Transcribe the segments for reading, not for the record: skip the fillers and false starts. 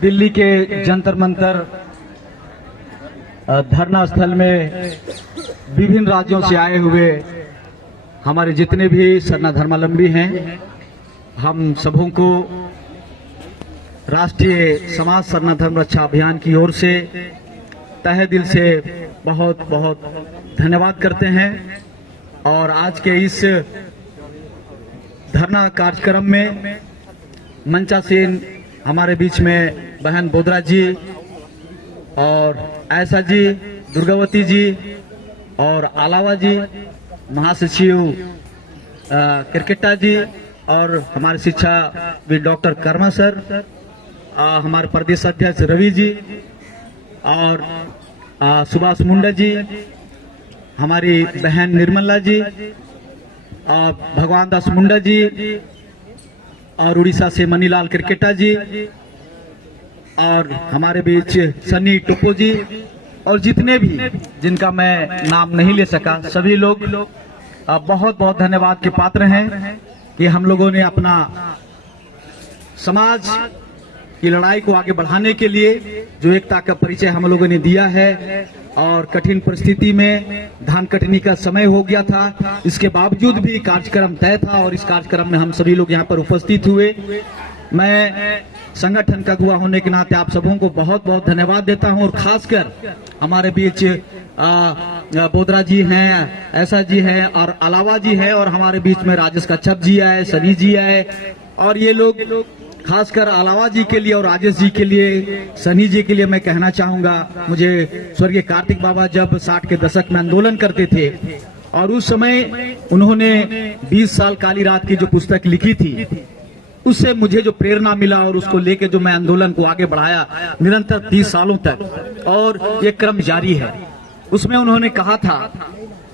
दिल्ली के जंतर मंतर धरना स्थल में विभिन्न राज्यों से आए हुए हमारे जितने भी सरना धर्मावलंबी हैं, हम सबों को राष्ट्रीय समाज सरना धर्म रक्षा अभियान की ओर से तहे दिल से बहुत बहुत धन्यवाद करते हैं। और आज के इस धरना कार्यक्रम में मंचासीन हमारे बीच में बहन बोदरा जी और ऐसा जी, दुर्गावती जी और अलावा जी, महासचिव क्रिकेटा जी और हमारे शिक्षा भी डॉक्टर कर्मा सर, हमारे प्रदेश अध्यक्ष रवि जी और सुभाष मुंडा जी, हमारी बहन निर्मला जी और भगवान दास मुंडा जी और उड़ीसा से मनीलाल क्रिकेटा जी और हमारे बीच सनी टोपो जी और जितने भी जिनका मैं नाम नहीं ले सका, सभी लोग बहुत बहुत धन्यवाद के पात्र हैं कि हम लोगों ने अपना समाज की लड़ाई को आगे बढ़ाने के लिए जो एकता का परिचय हम लोगों ने दिया है। और कठिन परिस्थिति में धान कटनी का समय हो गया था, इसके बावजूद भी कार्यक्रम तय था और इस कार्यक्रम में हम सभी लोग यहाँ पर उपस्थित हुए। मैं संगठन का अगुवा होने के नाते आप सबों को बहुत बहुत धन्यवाद देता हूं। और खासकर हमारे बीच बोदरा जी हैं, ऐसा जी हैं और अलावा जी है और हमारे बीच में राजेश कच्छप जी आए, सनी जी आए और ये लोग खासकर अलावा जी के लिए और राजेश जी के लिए, सनी जी के लिए मैं कहना चाहूंगा, मुझे स्वर्गीय कार्तिक बाबा जब 60 के दशक में आंदोलन करते थे और उस समय उन्होंने 20 साल काली रात की जो पुस्तक लिखी थी, उससे मुझे जो प्रेरणा मिला और उसको लेके जो मैं आंदोलन को आगे बढ़ाया निरंतर 30 सालों तक, और ये क्रम जारी है। उसमें उन्होंने कहा था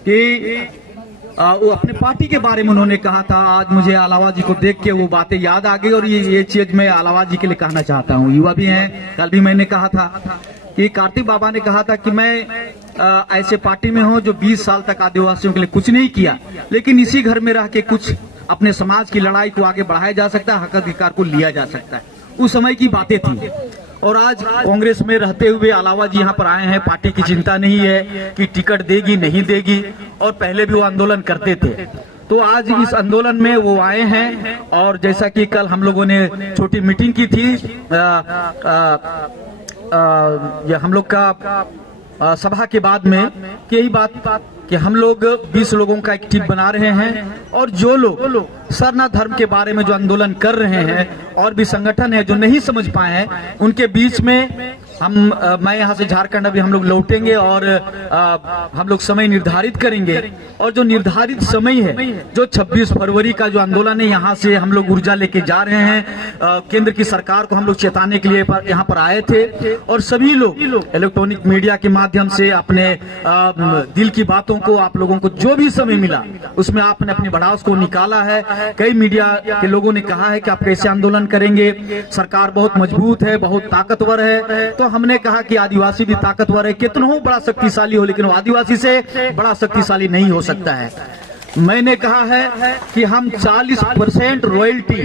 कि वो अपने पार्टी के बारे में उन्होंने कहा था। आज मुझे अलावा जी को देख के वो बातें याद आ गई और ये चीज मैं अलावा जी के लिए कहना चाहता हूँ। युवा भी हैं, कल भी मैंने कहा था कि कार्तिक बाबा ने कहा था कि मैं ऐसे पार्टी में हूँ जो 20 साल तक आदिवासियों के लिए कुछ नहीं किया, लेकिन इसी घर में रह के कुछ अपने समाज की लड़ाई को आगे बढ़ाया जा सकता है, हक अधिकार को लिया जा सकता है। उस समय की बातें थी। और आज कांग्रेस में रहते हुए अलावा जी यहाँ पर आए हैं, पार्टी की चिंता नहीं है कि टिकट देगी नहीं देगी, और पहले भी वो आंदोलन करते थे। तो आज इस आंदोलन में वो आए हैं और जैसा कि कल हम लोगों ने छोटी मीटिंग की थी, ये हम लोग का सभा के बाद में यही बात कि हम लोग 20 लोगों का एक टीम बना रहे हैं और जो लोग सरना धर्म के बारे में जो आंदोलन कर रहे हैं और भी संगठन है जो नहीं समझ पाए हैं, उनके बीच में मैं यहाँ से झारखंड अभी हम लोग लौटेंगे और हम लोग समय निर्धारित करेंगे। और जो निर्धारित समय है, जो 26 फरवरी का जो आंदोलन है, यहाँ से हम लोग ऊर्जा लेके जा रहे हैं। केंद्र की सरकार को हम लोग चेताने के लिए यहाँ पर आए थे और सभी लोग इलेक्ट्रॉनिक मीडिया के माध्यम से अपने दिल की बातों को, आप लोगों को जो भी समय मिला उसमें आपने अपनी भड़ास को निकाला है। कई मीडिया के लोगों ने कहा है कि आप कैसे आंदोलन करेंगे, सरकार बहुत मजबूत है, बहुत ताकतवर है। तो हमने कहा कि आदिवासी भी ताकतवर है, कितना हो बड़ा शक्तिशाली हो, लेकिन वो आदिवासी से बड़ा शक्तिशाली नहीं हो सकता है। मैंने कहा है कि हम 40% रॉयल्टी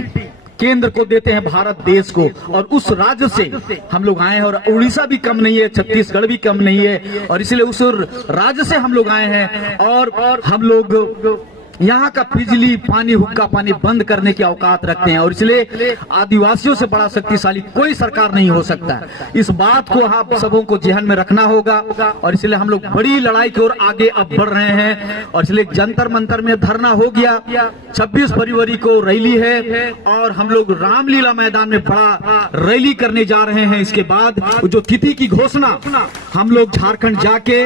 केंद्र को देते हैं, भारत देश को, और उस राज्य से हम लोग आए हैं। और उड़ीसा भी कम नहीं है, छत्तीसगढ़ भी कम नहीं है, और इसलिए उस राज्य से हम लोग आए हैं। और हम लोग यहाँ का बिजली पानी, हुक्का पानी बंद करने की औकात रखते हैं, और इसलिए आदिवासियों से बड़ा शक्तिशाली कोई सरकार नहीं हो सकता। इस बात को आप सबों को ध्यान में रखना होगा, और इसलिए हम लोग बड़ी लड़ाई की ओर आगे अब बढ़ रहे हैं। और इसलिए जंतर मंतर में धरना हो गया, 26 फरवरी को रैली है और हम लोग रामलीला मैदान में बड़ा रैली करने जा रहे हैं। इसके बाद जो तिथि की घोषणा हम लोग झारखंड जाके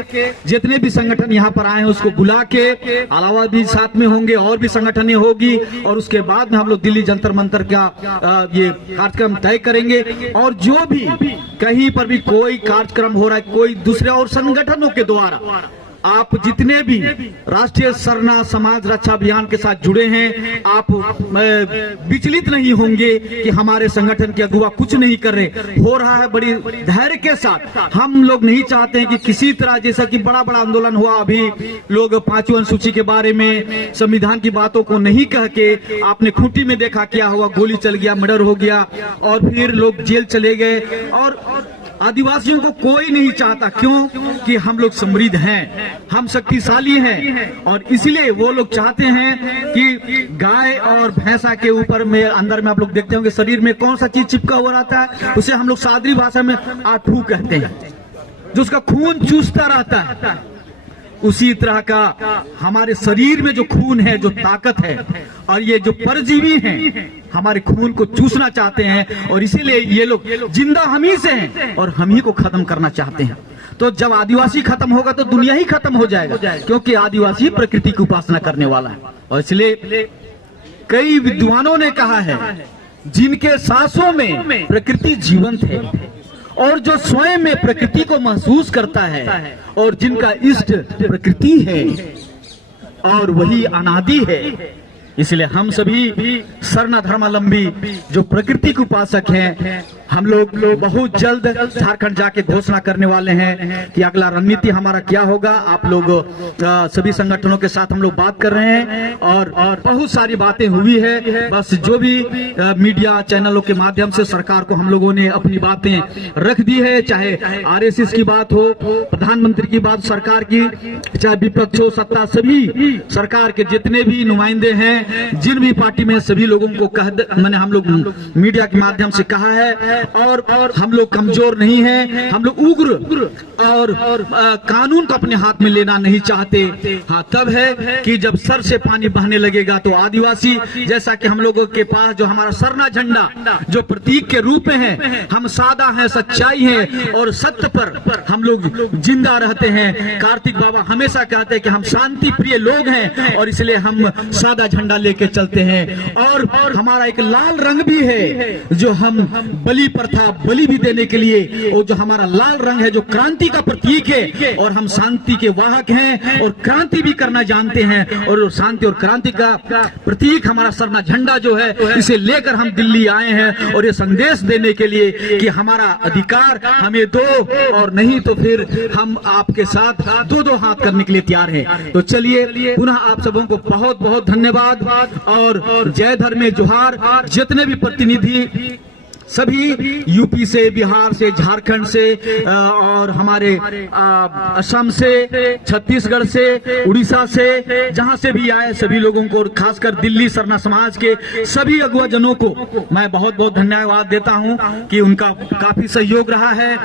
जितने भी संगठन यहाँ पर आए हैं उसको बुला के, अलावा भी साथ में होंगे और भी संगठनें होगी, और उसके बाद में हम लोग दिल्ली जंतर मंतर का ये कार्यक्रम तय करेंगे। और जो भी कहीं पर भी कोई कार्यक्रम हो रहा है कोई दूसरे और संगठनों के द्वारा, आप जितने भी राष्ट्रीय सरना समाज रक्षा अभियान के साथ जुड़े हैं, आप विचलित नहीं होंगे कि हमारे संगठन के अगुवा कुछ नहीं कर रहे। हो रहा है बड़ी धैर्य के साथ। हम लोग नहीं चाहते हैं कि किसी तरह, जैसा कि बड़ा बड़ा आंदोलन हुआ, अभी लोग 5वीं अनुसूची के बारे में, संविधान की बातों को नहीं कह के, आपने खूंटी में देखा क्या हुआ, गोली चल गया, मर्डर हो गया और फिर लोग जेल चले गए। और आदिवासियों को कोई नहीं चाहता। क्यों? कि हम लोग समृद्ध हैं, हम शक्तिशाली हैं, और इसलिए वो लोग चाहते हैं कि गाय और भैंसा के ऊपर में, अंदर में आप लोग देखते होंगे शरीर में कौन सा चीज चिपका हुआ रहता है, उसे हम लोग सादरी भाषा में आठू कहते हैं, जो उसका खून चूसता रहता है। उसी तरह का हमारे शरीर में जो खून है, जो ताकत है, और ये जो परजीवी हैं हमारे खून को चूसना चाहते हैं, और इसीलिए ये लोग जिंदा हम ही से हैं और हम ही को खत्म करना चाहते हैं। तो जब आदिवासी खत्म होगा तो दुनिया ही खत्म हो जाएगा, क्योंकि आदिवासी प्रकृति की उपासना करने वाला है। और इसलिए कई विद्वानों ने कहा है, जिनके सांसों में प्रकृति जीवंत है और जो स्वयं में प्रकृति को महसूस करता है, और जिनका इष्ट प्रकृति है और वही अनादि है। इसलिए हम सभी सरना धर्मावलंबी जो प्रकृति के उपासक हैं, हम लोग बहुत जल्द झारखंड जाके घोषणा करने वाले हैं कि अगला रणनीति हमारा क्या होगा। आप लोग सभी संगठनों के साथ हम लोग बात कर रहे हैं, और बहुत सारी बातें हुई है। बस जो भी मीडिया चैनलों के माध्यम से सरकार को हम लोगों ने अपनी बातें रख दी है, चाहे आरएसएस की बात हो, प्रधानमंत्री की बात, सरकार की, चाहे विपक्ष हो, सत्ता, सभी सरकार के जितने भी नुमाइंदे हैं, जिन भी पार्टी में, सभी लोगों को मैंने हम लोग मीडिया के माध्यम से कहा है। और हम लोग कमजोर नहीं हैं, हम लोग उग्र और कानून को अपने हाथ में लेना नहीं चाहते। हाँ, तब है कि जब सर से पानी बहने लगेगा तो आदिवासी, जैसा कि हम लोगों के पास जो हमारा सरना झंडा जो प्रतीक के रूप में है, हम सादा हैं, सच्चाई है और सत्य पर हम लोग जिंदा रहते हैं। कार्तिक बाबा हमेशा कहते हैं कि हम शांति प्रिय लोग हैं, और इसलिए हम सादा झंडा लेके चलते हैं। और हमारा एक लाल रंग भी है, जो हम बलि प्रथा, बलि भी देने के लिए, और जो हमारा लाल रंग है जो क्रांति का प्रतीक है, और हम शांति के वाहक हैं और क्रांति भी करना जानते हैं। और शांति और क्रांति का प्रतीक हमारा सरना झंडा जो है, इसे लेकर हम दिल्ली आए हैं, और ये संदेश देने के लिए कि हमारा अधिकार हमें दो, और नहीं तो फिर हम आपके साथ दो दो हाथ करने के लिए तैयार हैं। तो चलिए, पुनः आप सबों को बहुत बहुत धन्यवाद, और जय धर्म में जोहार। जितने भी प्रतिनिधि सभी यूपी से, बिहार से, झारखंड से, और हमारे असम से, छत्तीसगढ़ से, उड़ीसा से, जहां से भी आए सभी लोगों को, खासकर दिल्ली सरना समाज के सभी अगुवा जनों को मैं बहुत बहुत धन्यवाद देता हूं कि उनका काफी सहयोग रहा है।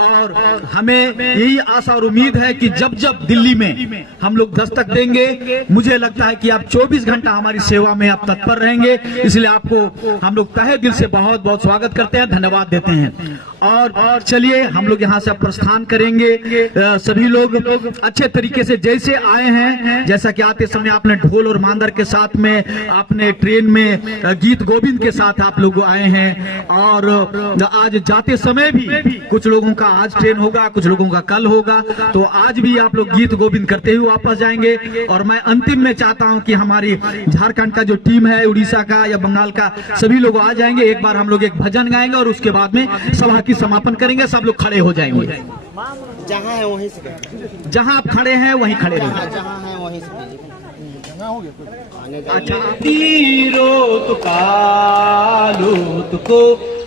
और हमें यही आशा और उम्मीद है कि जब जब दिल्ली में हम लोग दस्तक देंगे, मुझे लगता है कि आप 24 घंटा हमारी सेवा में आप तत्पर रहेंगे। इसलिए आपको हम लोग तहे दिल से बहुत बहुत स्वागत करते हैं, धन्यवाद देते हैं। और चलिए, हम लोग यहाँ से प्रस्थान करेंगे। सभी लोग अच्छे तरीके से जैसे आए हैं, जैसा कि आते समय आपने ढोल और मांदर के साथ में, आपने ट्रेन में गीत गोविंद के साथ आप लोग आए हैं। और आज जाते समय भी कुछ लोगों का आज ट्रेन होगा, कुछ लोगों का कल होगा, तो आज भी आप लोग गीत गोविंद करते हुए वापस जाएंगे। और मैं अंतिम में चाहता हूं कि हमारी झारखंड का जो टीम है, उड़ीसा का या बंगाल का, सभी लोग आ जाएंगे। एक बार हम लोग एक भजन गाएंगे और उसके बाद में सभा की समापन करेंगे। सब लोग खड़े हो जाएंगे। जहाँ है वहीं से, जहाँ आप खड़े हैं वहीं खड़े रहिए। जहाँ है वहीं से। अच्छा, तीरो तो कालो तुको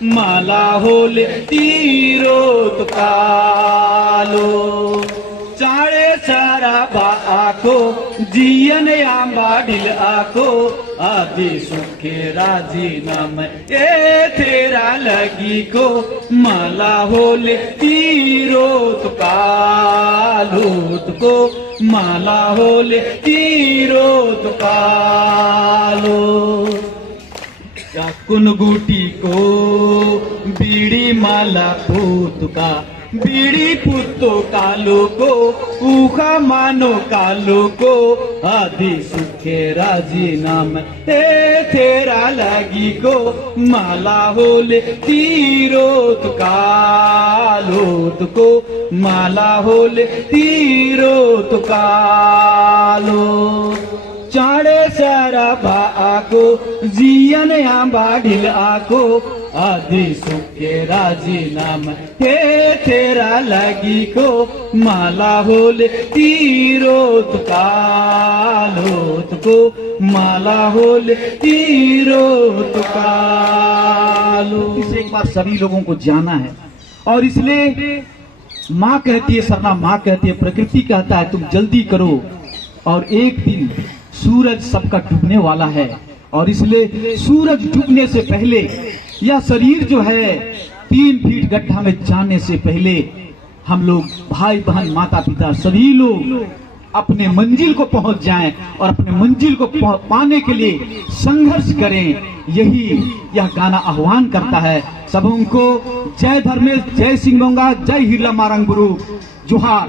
माला होले, तीरो तो कालो चाड़े सारा बा आको, जियन आंबा डिल आको, आदि सुखे राजी नाम ए तेरा लगी को, माला होले तीरो तो कालो तुको, माला होले तीरो तो कालो। कुनगुटी को बीड़ी माला फूतका, बीड़ी पुत्तो कालो को, ऊखा मानो कालो को, आदि सुखे राजी नाम ए तेरा लगी को, माला होले तीरो तो कालो को, माला होल तीरो तुकालो चाड़े सारा आको जियन आंबा ढिल आको आदि सुखे राजी नाम हे तेरा लगी को माला होल तीरो तुकालो तुको माला होल तीरो तुकालो। इसे एक बार सभी लोगों को जाना है और इसलिए माँ कहती है, सरना माँ कहती है, प्रकृति कहता है तुम जल्दी करो और एक दिन सूरज सबका डूबने वाला है और इसलिए सूरज डूबने से पहले यह शरीर जो है 3 फीट गड्ढा में जाने से पहले हम लोग भाई बहन माता पिता सभी लोग अपने मंजिल को पहुंच जाएं और अपने मंजिल को पाने के लिए संघर्ष करें। यही यह गाना आह्वान करता है सबों को। जय धर्मेश, जय सिंह बोंगा, जय हिरला मारंग गुरु, जोहार।